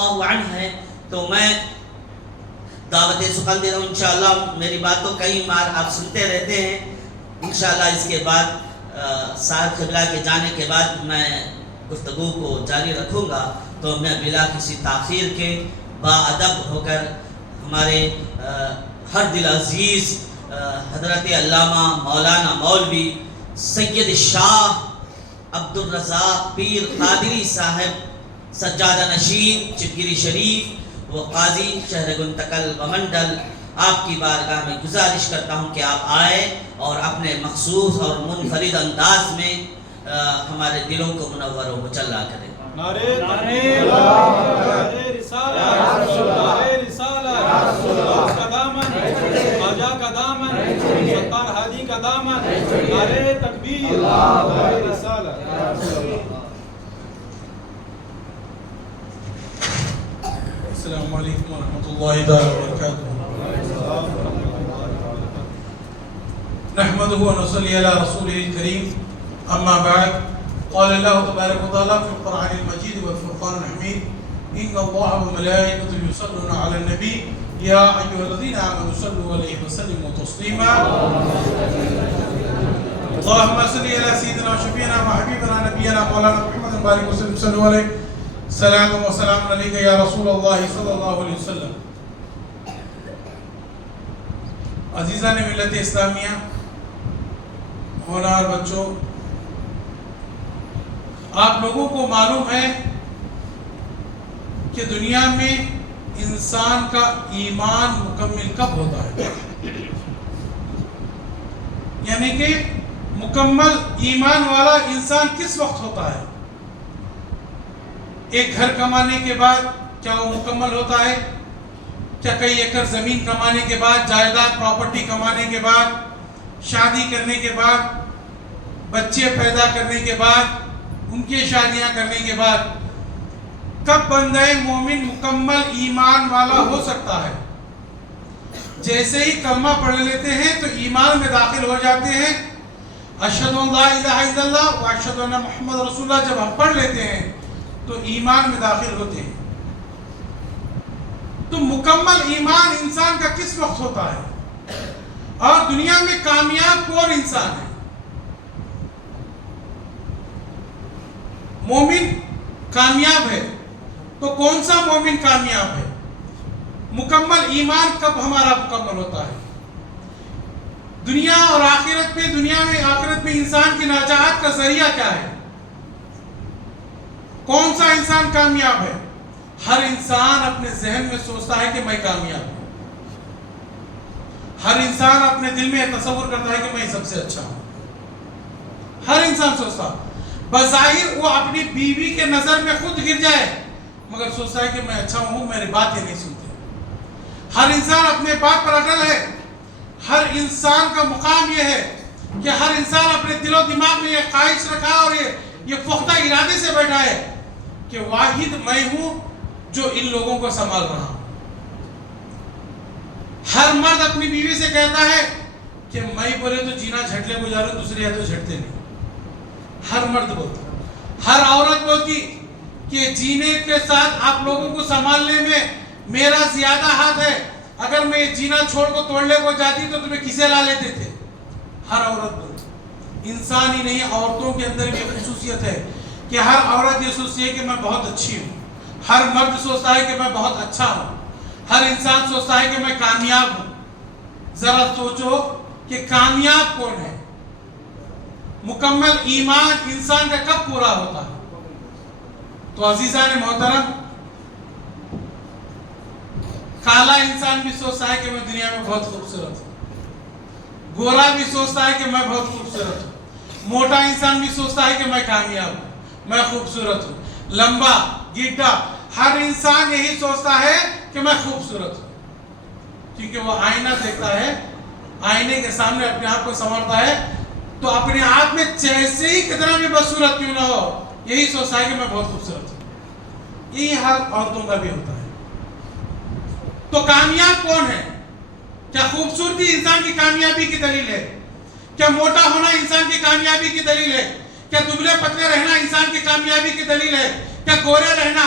اللہ عنہ ہیں، تو میں دعوت سخن دے رہا ہوں. انشاءاللہ میری بات تو کئی بار آپ سنتے رہتے ہیں. انشاءاللہ اس کے بعد صاحب قبلہ کے جانے کے بعد میں گفتگو کو جاری رکھوں گا. تو میں بلا کسی تاخیر کے باادب ہو کر ہمارے ہر دل عزیز حضرت علامہ مولانا مولوی سید شاہ عبدالرزاق پیر قادری صاحب سجادہ نشین چپگیری شریف و قاضی شہر گنتکل و منڈل، آپ کی بارگاہ میں گزارش کرتا ہوں کہ آپ آئے اور اپنے مخصوص اور منفرد انداز میں ہمارے دلوں کو منور و مچلا کریں. نعرہ تکبیر، نعرہ رسالت، نعرہ رسالت، غوث کا دامن، خواجہ کا دامن، ستار حاجی کا دامن، نعرہ تکبیر، نعرہ رسالت. السلام علیکم ورحمۃ اللہ تعالی وبرکاتہ. نحمده ونصلي على رسوله الكريم. اما بعد، قال الله تبارك وتعالى في القرآن المجيد والفرقان الحميد: إن الله وملائكته يصلون على النبي يا أيها الذين آمنوا صلوا عليه وسلموا تسليما. اللهم صل على سيدنا وشفيعنا وحبيبنا نبينا مولانا محمد بارك وسلم صلوا عليه. سلام و سلام علیک یا رسول اللہ صلی اللہ علیہ وسلم. عزیزان ملت اسلامیہ، ہونہار بچوں، آپ لوگوں کو معلوم ہے کہ دنیا میں انسان کا ایمان مکمل کب ہوتا ہے؟ یعنی کہ مکمل ایمان والا انسان کس وقت ہوتا ہے؟ ایک گھر کمانے کے بعد کیا وہ مکمل ہوتا ہے؟ کیا کئی ایکڑ زمین کمانے کے بعد، جائیداد پراپرٹی کمانے کے بعد، شادی کرنے کے بعد، بچے پیدا کرنے کے بعد، ان کی شادیاں کرنے کے بعد کب بندہ مومن مکمل ایمان والا ہو سکتا ہے؟ جیسے ہی کلمہ پڑھ لیتے ہیں تو ایمان میں داخل ہو جاتے ہیں. اشہد ان لا الہ الا اللہ و اشہد ان محمد رسول اللہ جب ہم پڑھ لیتے ہیں تو ایمان میں داخل ہوتے ہیں. تو مکمل ایمان انسان کا کس وقت ہوتا ہے؟ اور دنیا میں کامیاب کون انسان ہے؟ مومن کامیاب ہے. تو کون سا مومن کامیاب ہے؟ مکمل ایمان کب ہمارا مکمل ہوتا ہے؟ دنیا اور آخرت میں، دنیا میں آخرت میں انسان کی نجات کا ذریعہ کیا ہے؟ کون سا انسان کامیاب ہے؟ ہر انسان اپنے ذہن میں سوچتا ہے کہ میں کامیاب ہوں. ہر انسان اپنے دل میں تصور کرتا ہے کہ میں سب سے اچھا ہوں. ہر انسان سوچتا، بظاہر وہ اپنی بیوی کے نظر میں خود گر جائے مگر سوچتا ہے کہ میں اچھا ہوں، میری بات یہ نہیں سنتے. ہر انسان اپنے بات پر اٹل ہے. ہر انسان کا مقام یہ ہے کہ ہر انسان اپنے دل و دماغ میں یہ خواہش رکھا اور یہ پختہ ارادے سے بیٹھا ہے کہ واحد میں ہوں جو ان لوگوں کو سنبھال رہا ہوں. ہر مرد اپنی بیوی سے کہتا ہے کہ میں بولے تو جینا جھٹلے گزاروں، دوسرے یا تو جھٹتے نہیں. ہر مرد بولتا. ہر عورت بولتی کہ جینے کے ساتھ آپ لوگوں کو سنبھالنے میں میرا زیادہ ہاتھ ہے. اگر میں جینا چھوڑ کو توڑنے کو جاتی تو تمہیں کسے لا لیتے تھے. ہر عورت بولتی. انسان ہی نہیں، عورتوں کے اندر بھی خصوصیت ہے کہ ہر عورت یہ سوچتی ہے کہ میں بہت اچھی ہوں. ہر مرد سوچتا ہے کہ میں بہت اچھا ہوں. ہر انسان سوچتا ہے کہ میں کامیاب ہوں. ذرا سوچو کہ کامیاب کون ہے؟ مکمل ایمان انسان کا کب پورا ہوتا ہے؟ تو عزیزان محترم، کالا انسان بھی سوچتا ہے کہ میں دنیا میں بہت خوبصورت ہوں. گورا بھی سوچتا ہے کہ میں بہت خوبصورت ہوں. موٹا انسان بھی سوچتا ہے کہ میں کامیاب ہوں، میں خوبصورت ہوں. لمبا، گڈھا، ہر انسان یہی سوچتا ہے کہ میں خوبصورت ہوں. کیونکہ وہ آئینہ دیکھتا ہے، آئینے کے سامنے اپنے آپ کو سنوارتا ہے تو اپنے آپ میں جیسے ہی کتنا بھی بدصورت کیوں نہ ہو یہی سوچتا ہے کہ میں بہت خوبصورت ہوں. یہی حال عورتوں کا بھی ہوتا ہے. تو کامیاب کون ہے؟ کیا خوبصورتی انسان کی کامیابی کی دلیل ہے؟ کیا موٹا ہونا انسان کی کامیابی کی دلیل ہے؟ کیا دبلے پتلے رہنا انسان کی کامیابی کی دلیل ہے؟ کیا گورے رہنا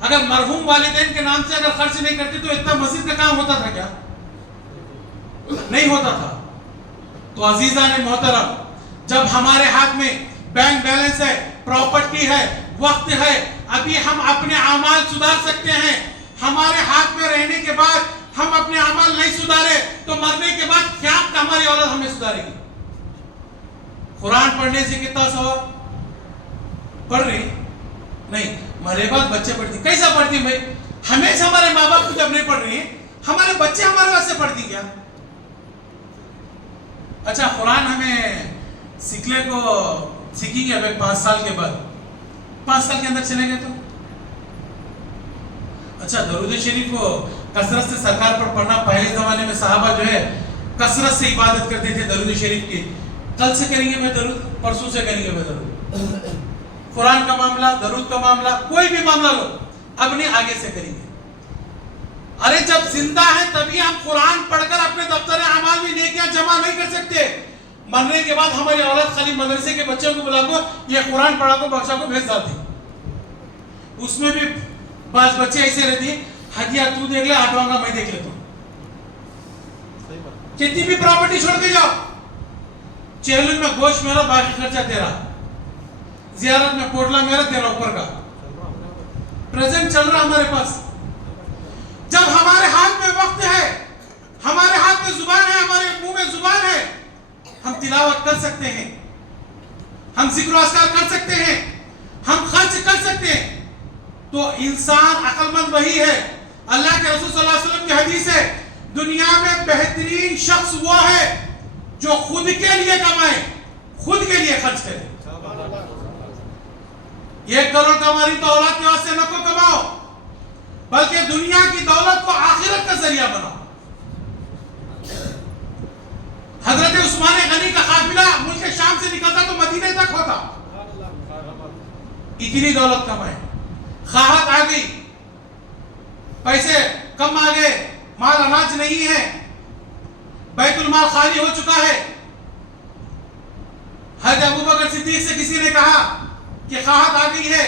اگر مرحوم والدین کے نام سے اگر خرچ نہیں کرتے تو اتنا مسجد کا کام ہوتا تھا کیا؟ نہیں ہوتا تھا. تو عزیزان محترم، جب ہمارے ہاتھ میں بینک بیلنس ہے، پراپرٹی ہے، وقت ہے، ابھی ہم اپنے اعمال سدھار سکتے ہیں. ہمارے ہاتھ میں رہنے کے بعد ہم اپنے اعمال نہیں سدھارے تو مرنے کے بعد کیا ہماری اولاد ہمیں سدھارے گی؟ قرآن پڑھنے سے کتنا ثواب؟ پڑھ رہی نہیں، مرے بعد بچے پڑھتی. کیسا پڑھتی بھائی؟ ہمیشہ ہمارے ماں باپ کو جب نہیں پڑھ رہی ہیں، ہمارے بچے ہمارے واسطے پڑھتی کیا؟ اچھا، قرآن ہمیں سیکھنے کو سیکھیں گے ابھی 5 سال کے بعد، 5 سال کے اندر چلیں گے تو اچھا. درود شریف کو کثرت سے سرکار پر پڑھنا، پہلے زمانے میں صحابہ جو ہے کثرت سے عبادت کرتے تھے درود شریف کی. کل سے کریں گے میں درود، پرسوں سے کریں گے میں درود. قرآن کا معاملہ، درود کا معاملہ، کوئی بھی معاملہ لو، اب نہیں آگے سے کریں گے. ارے جب زندہ ہے تبھی ہم قرآن پڑھ کر اپنے دفتر اعمال میں نیکیاں جمع نہیں کر سکتے. مرنے کے بعد ہماری اولاد خالی مدرسے کے بچوں کو بلا کو یہ قرآن پڑھا کو بخشا کو بھیج جاتی. اس میں بھی بعض بچے ایسے رہتی ہیں، ہدیہ تو دیکھ لے، آٹھواں کا میں دیکھ لیتا ہوں. کتنی بھی پراپرٹی چھوڑ کے جاؤ، چیلن میں گوشت میرا، باقی خرچہ تیرا، زیارت میں پوٹلا میرا، تیرا اوپر کا. پریزنٹ چل رہا ہمارے پاس. جب ہمارے ہاتھ میں وقت ہے، ہمارے ہاتھ میں زبان ہے، ہمارے منہ میں زبان ہے، ہم تلاوت کر سکتے ہیں، ہم ذکر و اذکار کر سکتے ہیں، ہم خرچ کر سکتے ہیں. تو انسان عقل مند وہی ہے. اللہ کے رسول صلی اللہ علیہ وسلم کی حدیث ہے، دنیا میں بہترین شخص وہ ہے جو خود کے لیے کمائے، خود کے لیے خرچ کرے. 1 کروڑ کماری تو اولاد کے واسطے نہ کو کماؤ، بلکہ دنیا کی دولت کو آخرت کا ذریعہ بناؤ. حضرت عثمان غنی کا قافلہ ملک شام سے نکلتا تو مدینے تک ہوتا. اتنی دولت کمائے، خواہت آ گئی، پیسے کم آ گئے، مال اناج نہیں ہے، بیت المال خالی ہو چکا ہے. حضرت ابوبکر صدیق سے کسی نے کہا کہ خواہت آ گئی ہے،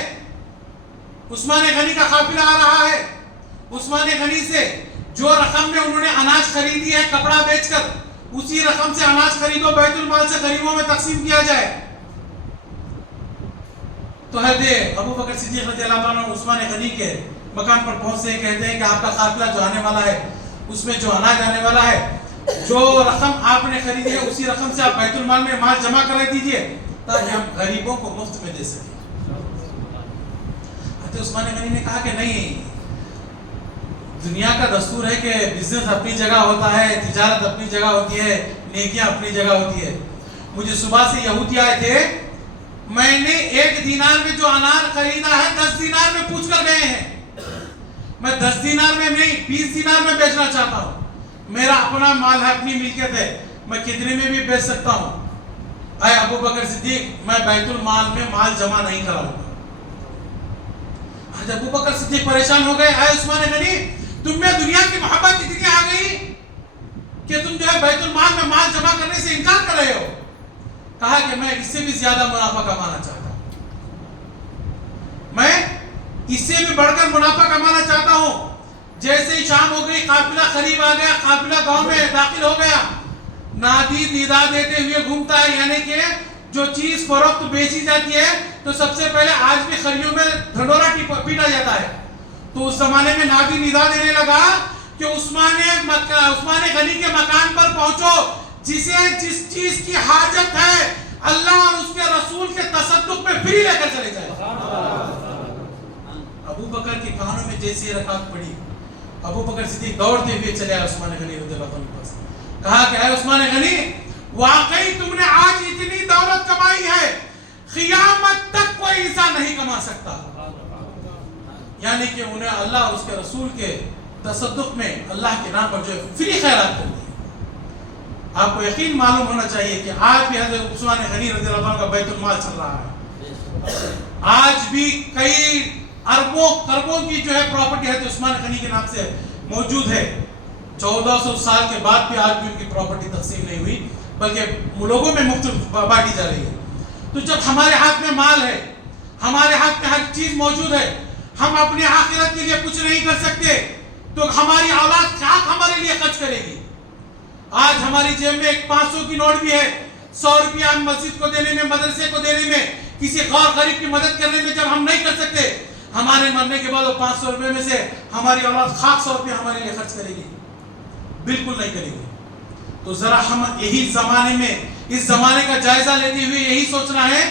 عثمان غنی کا قافلہ آ رہا ہے، عثمان غنی سے جو رقم میں انہوں نے اناج خریدی ہے کپڑا بیچ کر، اسی رقم سے اناج خریدو، بیت المال سے غریبوں میں تقسیم کیا جائے. تو حضرت ابوبکر صدیق رضی اللہ عنہ عثمان غنی کے مکان پر پہنچتے ہیں، کہتے ہیں کہ آپ کا قافلہ جو آنے والا ہے، اس میں جو اناج آنے والا ہے، جو رقم آپ نے خریدی ہے اسی رقم سے آپ بیت المال میں مال جمع کرا دیجئے تاکہ ہم غریبوں کو مفت میں دے سکیں. حضرت عثمان غنی نے کہا کہ نہیں، دنیا کا دستور ہے کہ بزنس اپنی جگہ ہوتا ہے، تجارت اپنی جگہ ہوتی ہے، نیکیاں اپنی جگہ ہوتی ہے. مجھے صبح سے یہودی آئے تھے، میں نے 1 دینار میں جو انار خریدا ہے 10 دینار میں پوچھ کر گئے ہیں. میں 10 دینار میں نہیں 20 دینار میں بیچنا چاہتا ہوں. میرا اپنا مال ہے، اپنی ملکیت ہے، میں کتنے میں بھی بیچ سکتا ہوں. اے ابو بکر صدیق، میں بیت المال میں مال جمع نہیں کراؤں گا. حضرت ابو بکر صدیق پریشان ہو گئے. اے عثمان غنی، تم میں دنیا کی محبت اتنی آ گئی کہ تم جو ہے بیت المال میں مال جمع کرنے سے انکار کر رہے ہو. کہا کہ میں اس سے بھی زیادہ منافع کمانا چاہتا ہوں، میں اس سے بھی بڑھ کر منافع کمانا چاہتا ہوں. جیسے ہی شام ہو گئی، قافلہ قریب آ گیا، قافلہ گاؤں میں داخل ہو گیا. نادی ندا دیتے ہوئے گھومتا ہے، یعنی کہ جو چیز فروخت بیچی جاتی ہے تو سب سے پہلے آج بھی خریوں میں ڈھنڈورا پیٹا جاتا ہے. تو اس زمانے میں نادی ندا دینے لگا کہ عثمان غنی کے مکان پر پہنچو، جسے جس چیز کی حاجت ہے اللہ اور اس کے رسول کے تصدق میں فری لے کر چلے جائے. ابو بکر کے کانوں میں جیسے رکعت پڑی، ابو بکر صدیق دوڑتے ہوئے چلے آئے عثمان غنی رضی اللہ عنہ کے پاس. کہا کہ اے عثمان غنی، واقعی تم نے آج اتنی دولت کمائی ہے، قیامت تک کوئی انسان نہیں کما سکتا. یعنی کہ انہیں اللہ اور اس کے رسول کے تصدق میں اللہ کے نام پر جو فری خیرات کر دی. آپ کو یقین معلوم ہونا چاہیے کہ آج بھی حضرت عثمان غنی رضی اللہ عنہ کا بیت المال چل رہا ہے. آج بھی کئی اربوں خربوں کی جو ہے پراپرٹی حضرت عثمان غنی کے نام سے موجود ہے. 1400 سال کے بعد بھی آج بھی ان کی پراپرٹی تقسیم نہیں ہوئی، بلکہ لوگوں میں مختلف بانٹی جا رہی ہے. تو جب ہمارے ہاتھ میں مال ہے، ہمارے ہاتھ میں ہر چیز موجود ہے، ہم اپنے آخرت کے لیے کچھ نہیں کر سکتے تو ہماری اولاد کیا ہمارے لیے خرچ کرے گی؟ آج ہماری جیب میں ایک 500 کی نوٹ بھی ہے، 100 روپیہ ہم مسجد کو دینے میں، مدرسے کو دینے میں، کسی غیر غریب کی مدد کرنے میں جب ہم نہیں کر سکتے، ہمارے مرنے کے بعد وہ 500 روپے میں سے ہماری اولاد خاک 100 روپے ہمارے لیے خرچ کرے گی؟ بالکل نہیں کرے گی۔ تو ذرا ہم یہی زمانے میں، اس زمانے کا جائزہ لیتے ہوئے یہی سوچنا ہے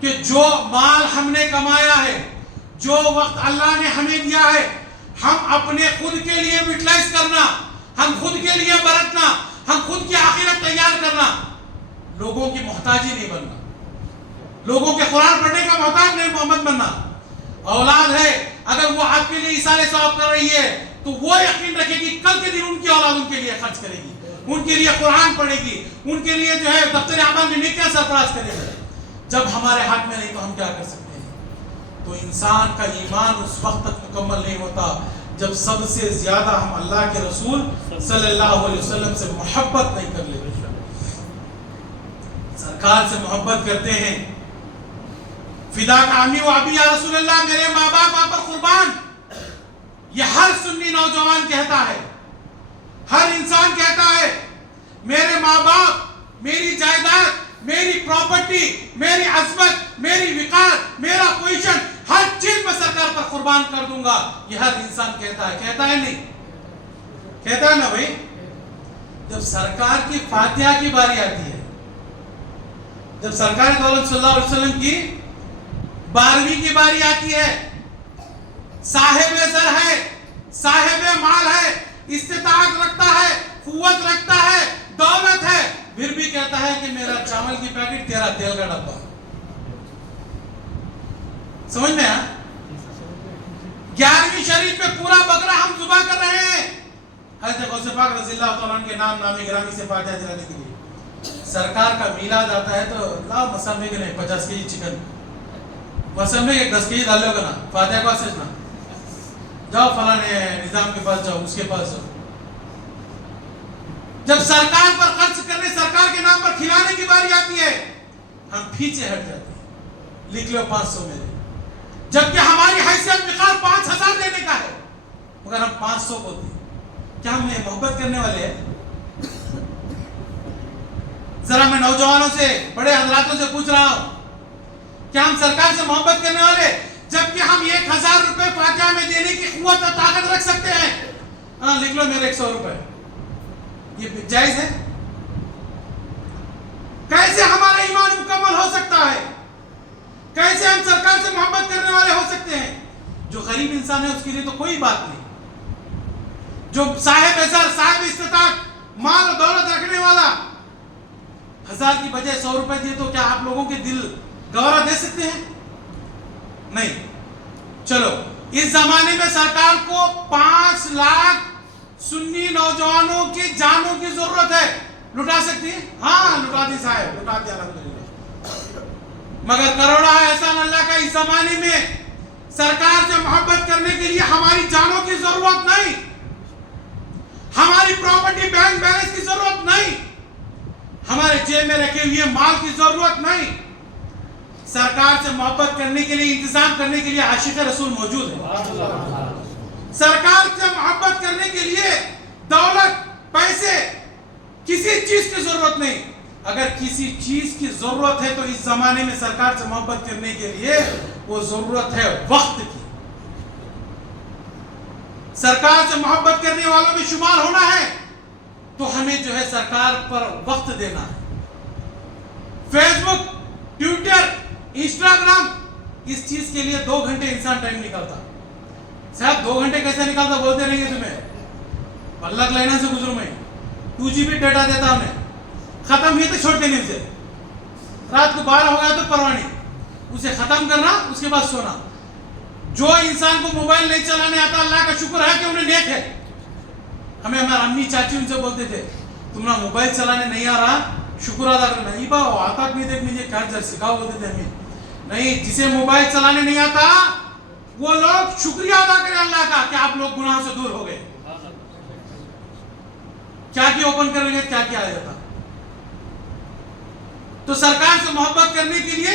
کہ جو مال ہم نے کمایا ہے، جو وقت اللہ نے ہمیں دیا ہے، ہم اپنے خود کے لیے یوٹیلائز کرنا، ہم خود کے لیے برتنا، ہم خود کی آخرت تیار کرنا، لوگوں کی محتاجی نہیں بننا، لوگوں کے قرآن پڑھنے کا محتاج نہیں محمد بننا۔ اولاد ہے، اگر وہ آپ کے لیے ایثار ثواب کر رہی ہے تو وہ یقین رکھے گی کل کے دن ان کی اولاد ان کے لیے خرچ کرے گی، ان کے لیے قرآن پڑھے گی، ان کے لیے جو ہے دفتر اعمال میں نیکیاں سرفراز کرے گی۔ جب ہمارے ہاتھ میں نہیں تو ہم کیا کر سکتے ہیں؟ تو انسان کا ایمان اس وقت تک مکمل نہیں ہوتا جب سب سے زیادہ ہم اللہ کے رسول صلی اللہ علیہ وسلم سے محبت نہیں کر لیتے، سرکار سے محبت کرتے ہیں۔ فدا کا امی و ابی یا رسول اللہ، میرے ماں باپ آپ پر قربان، یہ ہر سنی نوجوان کہتا ہے، ہر انسان کہتا ہے، میرے ماں باپ، میری جائیداد، میری پراپرٹی، میری عظمت، میری وقار، میرا پوزیشن، ہر چیز میں سرکار پر قربان کر دوں گا، یہ ہر انسان کہتا ہے نہیں؟ کہتا ہے نا بھائی؟ جب سرکار کی فاتحہ کی باری آتی ہے، جب سرکار دولت صلی اللہ علیہ وسلم کی 12ویں کی باری آتی ہے، صاحب زر ہے، صاحب مال ہے، استطاعت رکھتا ہے، قوت رکھتا ہے، دولت ہے، پھر بھی کہتا ہے کہ میرا چاول کی پیکٹ، تیرا تیل کا ڈبہ۔ سمجھ میں 11ویں شریف میں پورا بکرا ہم ذبح کر رہے ہیں حضرت غوث پاک رضی اللہ تعالیٰ عنہ کے نام گرامی سے فاتحہ دلانے کے لیے۔ سرکار کا میلاد آتا ہے تو لا مسلمے کے نہیں 50 کیجی چکن، مسلمے کے 10 کیجی ڈال لو گا نا، فاتحہ کو سجنا، جاؤ فلانے نظام کے پاس جاؤ، اس کے پاس جاؤ۔ جب سرکار پر خرچ کرنے، سرکار کے نام پر کھلانے کی باری آتی ہے، ہم پیچھے ہٹ جاتے ہیں، لکھ لو 500 میرے، جبکہ ہماری حیثیت مقدار 5000 دینے کا ہے، مگر ہم 500 بولتے ہیں۔ کیا ہم محبت کرنے والے ہیں؟ ذرا میں نوجوانوں سے، بڑے حضراتوں سے پوچھ رہا ہوں، کیا ہم سرکار سے محبت کرنے والے، جبکہ ہم 1000 روپے فاتحہ میں دینے کی قوت اور طاقت رکھ سکتے ہیں؟ ہاں لکھ لو میرے 100 روپے، یہ جائز ہے؟ کیسے ہمارا ایمان مکمل ہو سکتا ہے؟ کیسے ہم سرکار سے محبت کرنے والے ہو سکتے ہیں؟ جو غریب انسان ہے اس کے لیے تو کوئی بات نہیں، جو صاحب زر، صاحب استطاعت، مال و دولت رکھنے والا 1000 کی بجائے 100 روپے دیے تو کیا آپ لوگوں کے دل گوارا دے سکتے ہیں؟ نہیں۔ چلو اس زمانے میں سرکار کو 5 لاکھ سنی نوجوانوں کی جانوں کی ضرورت ہے، لٹا سکتی ہے؟ ہاں لٹا دی صاحب، لٹا دیا الحمدللہ، مگر کروڑا احسان اللہ کا اس زمانے میں سرکار سے محبت کرنے کے لیے ہماری جانوں کی ضرورت نہیں، ہماری پراپرٹی بینک بیلنس کی ضرورت نہیں، ہمارے جیب میں رکھے ہوئے مال کی ضرورت نہیں، سرکار سے محبت کرنے کے لیے، انتظام کرنے کے لیے عاشق رسول موجود ہے۔ سرکار سے محبت کرنے کے لیے دولت، پیسے، کسی چیز کی ضرورت نہیں۔ اگر کسی چیز کی ضرورت ہے تو اس زمانے میں سرکار سے محبت کرنے کے لیے وہ ضرورت ہے وقت کی۔ سرکار سے محبت کرنے والوں میں شمار ہونا ہے تو ہمیں جو ہے سرکار پر وقت دینا ہے۔ فیس بک، ٹویٹر، انسٹاگرام، اس چیز کے لیے 2 گھنٹے انسان ٹائم نکالتا۔ صاحب 2 گھنٹے کیسے نکالتا بولتے رہیں گے تمہیں، پلک لینا سے گزروں میں 2 GB ڈیٹا دیتا انہیں، ختم ہوئی تو چھوڑ کے نہیں، اسے رات کو 12 ہو گیا تو پرواہ نہیں، اسے ختم کرنا، اس کے بعد سونا۔ جو انسان کو موبائل نہیں چلانے آتا، اللہ کا شکر ہے کہ انہیں نیک ہے۔ ہمیں ہمارا امی چاچی ان سے بولتے تھے، تمہارا موبائل چلانے نہیں آ رہا، شکر ادا کرنا۔ نہیں با آتا نہیں، دیکھ لیجیے کیا سکھاؤ بولتے تھے ہمیں۔ نہیں، جسے موبائل چلانے نہیں آتا وہ لوگ شکریہ ادا کریں اللہ کا کہ آپ لوگ گناہ سے دور ہو گئے۔ کیا کی اوپن کریں گے، کیا کیا آ جاتا۔ تو سرکار سے محبت کرنے کے لیے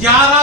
11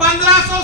1500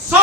100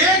1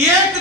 1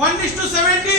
1:70,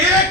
1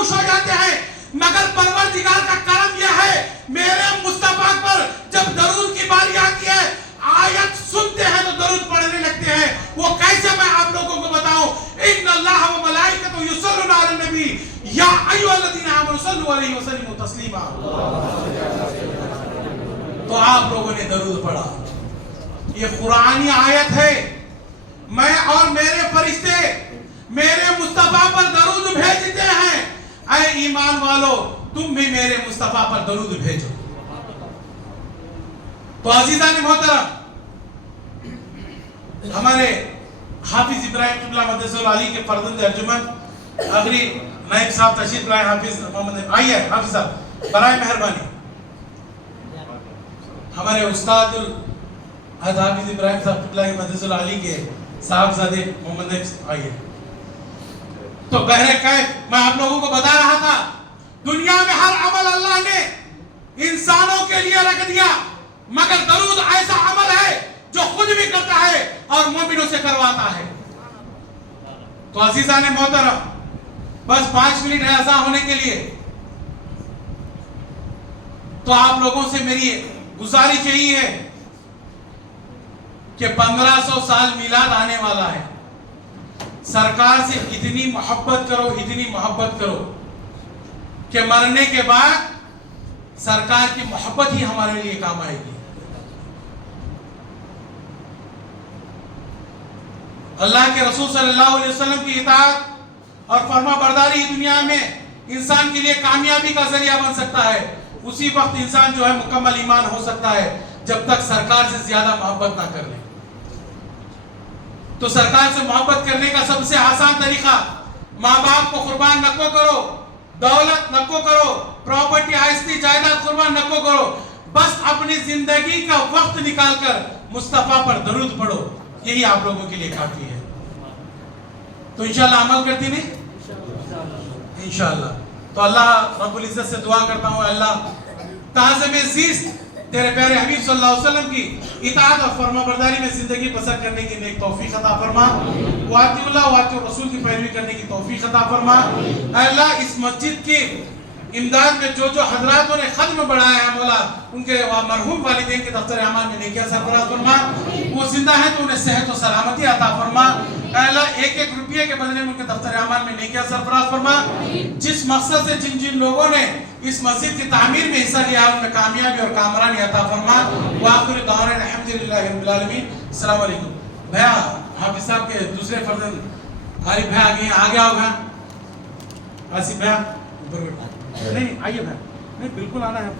خاموش ہو جاتے ہیں، مگر پروردگار کا کرم یہ ہے میرے مصطفیٰ پر جب درود کی باری آتی ہے آیت سنتے ہیں تو درود پڑھنے لگتے ہیں. وہ کیسے میں آپ لوگوں کو بتاؤں؟ ان اللہ و ملائکتہ یصلون علی النبی یا ایھا الذین آمنوا صلوا علیہ وسلموا تسلیما. تو آپ لوگوں نے درود پڑھا. یہ قرآنی آیت ہے. میں اور میرے فرشتے میرے مصطفیٰ پر درود بھیجتے ہیں. اے ایمان والو تم بھی میرے مصطفیٰ پر درود بھیجو. تو عزیزان محترم، ہمارے حافظ ابراہیم قبلہ مدثر العلی کے فرزند ارجمند آخری نائب صاحب تشریف لائے. حافظ محمد آئیے حافظ صاحب برائے مہربانی. ہمارے استاد حافظ ابراہیم صاحب قبلہ مدثر العلی کے صاحبزادے محمد نائب آئیے. تو بہر کیف میں آپ لوگوں کو بتا رہا تھا دنیا میں ہر عمل اللہ نے انسانوں کے لیے رکھ دیا، مگر درود ایسا عمل ہے جو خود بھی کرتا ہے اور مومنوں سے کرواتا ہے. تو عزیزان محترم، بس 5 منٹ ہے اذان ہونے کے لیے. تو آپ لوگوں سے میری گزارش یہی ہے کہ 1500 سال میلاد آنے والا ہے. سرکار سے اتنی محبت کرو کہ مرنے کے بعد سرکار کی محبت ہی ہمارے لیے کام آئے گی. اللہ کے رسول صلی اللہ علیہ وسلم کی اطاعت اور فرما برداری دنیا میں انسان کے لیے کامیابی کا ذریعہ بن سکتا ہے. اسی وقت انسان جو ہے مکمل ایمان ہو سکتا ہے جب تک سرکار سے زیادہ محبت نہ کر لے. تو سرکار سے محبت کرنے کا سب سے آسان طریقہ، ماں باپ کو قربان نہ کرو، دولت نہ کرو، پراپرٹی آستی جائیداد قربان نہ کرو، بس اپنی زندگی کا وقت نکال کر مصطفیٰ پر درود پڑھو. یہی آپ لوگوں کے لیے کافی ہے. تو انشاءاللہ عمل کرتی نہیں انشاءاللہ. تو اللہ رب العزت سے دعا کرتا ہوں اللہ تعظیم زیست تیرے پیارے حبیب صلی اللہ علیہ وسلم کی اطاعت اور فرما برداری میں زندگی بسر کرنے کی نیک توفیق عطا فرما. واطیع اللہ واطیع الرسول کی پیروی کرنے کی توفیق عطا فرما. اے اللہ اس مسجد کی امداد میں جو حضراتوں نے خدمہ بڑھایا ہے مولا، ان کے مرحوم والدین کے دفتر اعمال میں نیکیاں سرفراز فرما. وہ زندہ ہیں تو انہیں صحت و سلامتی عطا فرما. اے اللہ 1-1 روپیے کے بدلے میں ان کے دفتر اعمال میں نیکیاں سرفراز فرما. جس مقصد سے جن لوگوں نے اس مسجد کی تعمیر میں حصہ لیا ان میں کامیابی اور کامرانی عطا فرما. وآخر دعوانا الحمدللہ رب العالمین. السلام علیکم. بھیا حافظ صاحب کے دوسرے فرزند عارف بھیا آگے آؤ بھیا. آصف بھیا اوپر بیٹھو. نہیں آئیے بھیا. نہیں بالکل آنا ہے.